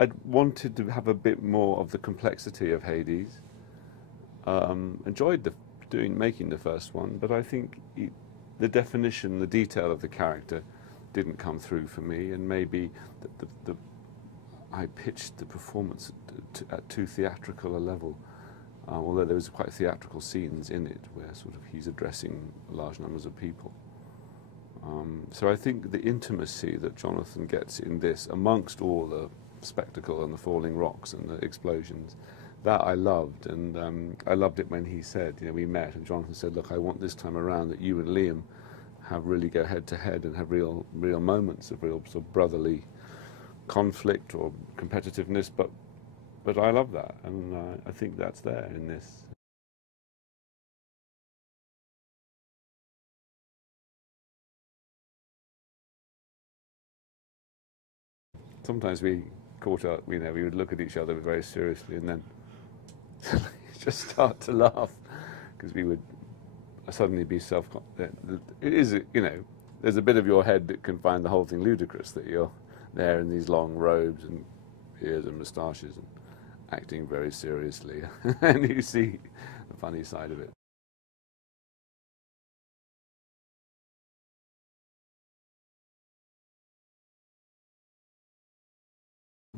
I'd wanted to have a bit more of the complexity of Hades. Enjoyed making the first one, but I think the definition, the detail of the character didn't come through for me, and maybe I pitched the performance at too theatrical a level. Although there was quite theatrical scenes in it where sort of he's addressing large numbers of people. So I think the intimacy that Jonathan gets in this, amongst all the spectacle and the falling rocks and the explosions, that I loved. And I loved it when he said, we met, and Jonathan said, look, I want this time around that you and Liam have really go head to head and have real moments of real sort of brotherly conflict or competitiveness, but I love that, and I think that's there in this. Sometimes we caught up, we would look at each other very seriously and then just start to laugh because we would suddenly be it is, there's a bit of your head that can find the whole thing ludicrous, that you're there in these long robes and beards and moustaches and acting very seriously, and you see the funny side of it.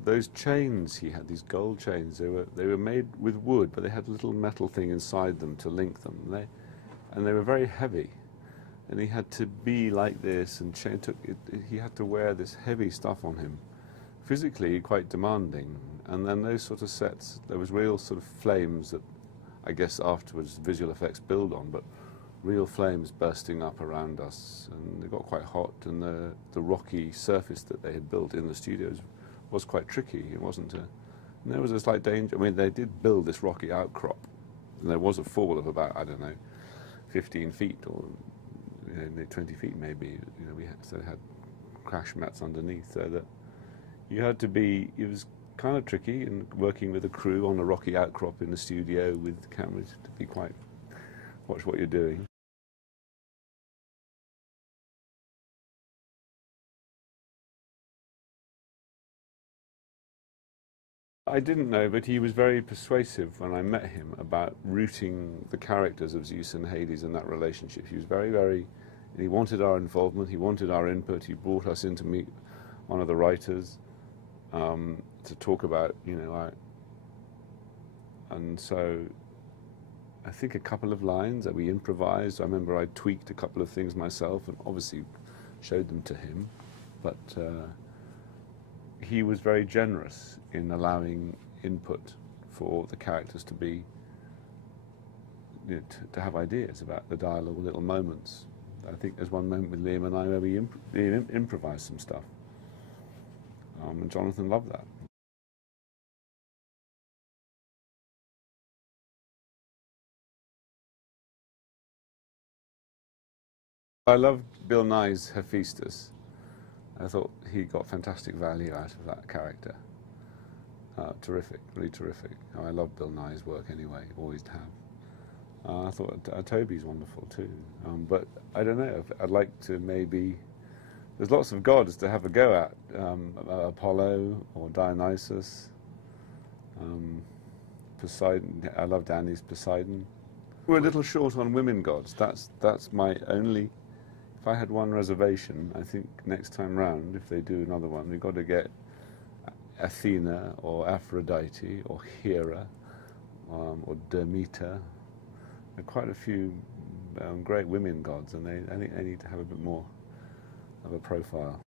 Those chains he had, these gold chains, they were made with wood, but they had a little metal thing inside them to link them. And they were very heavy, and he had to be like this, and he had to wear this heavy stuff on him, physically quite demanding. And then those sort of sets, there was real sort of flames that I guess afterwards visual effects build on, but real flames bursting up around us, and they got quite hot, and the rocky surface that they had built in the studios was quite tricky. It wasn't and there was a slight danger. I mean, they did build this rocky outcrop, and there was a fall of about, I don't know, 15 feet or 20 feet maybe. We had crash mats underneath, so that you had to be. It was kind of tricky, and working with a crew on a rocky outcrop in the studio with cameras to be quite watch what you're doing. I didn't know, but he was very persuasive when I met him about rooting the characters of Zeus and Hades and that relationship. He was very, he wanted our involvement, he wanted our input, he brought us in to meet one of the writers to talk about, and so I think a couple of lines that we improvised. I remember I tweaked a couple of things myself and obviously showed them to him, but he was very generous in allowing input for the characters to be, to have ideas about the dialogue, little moments. I think there's one moment with Liam and I where we improvised some stuff, and Jonathan loved that. I loved Bill Nye's Hephaestus. I thought he got fantastic value out of that character. Terrific, really terrific. I love Bill Nye's work anyway, always have. I thought Toby's wonderful too. But I don't know, I'd like to maybe, there's lots of gods to have a go at. Apollo or Dionysus, Poseidon. I love Danny's Poseidon. We're a little short on women gods. That's my only. If I had one reservation, I think next time round, if they do another one, we've got to get Athena or Aphrodite or Hera or Demeter. There are quite a few great women gods, and I think they need to have a bit more of a profile.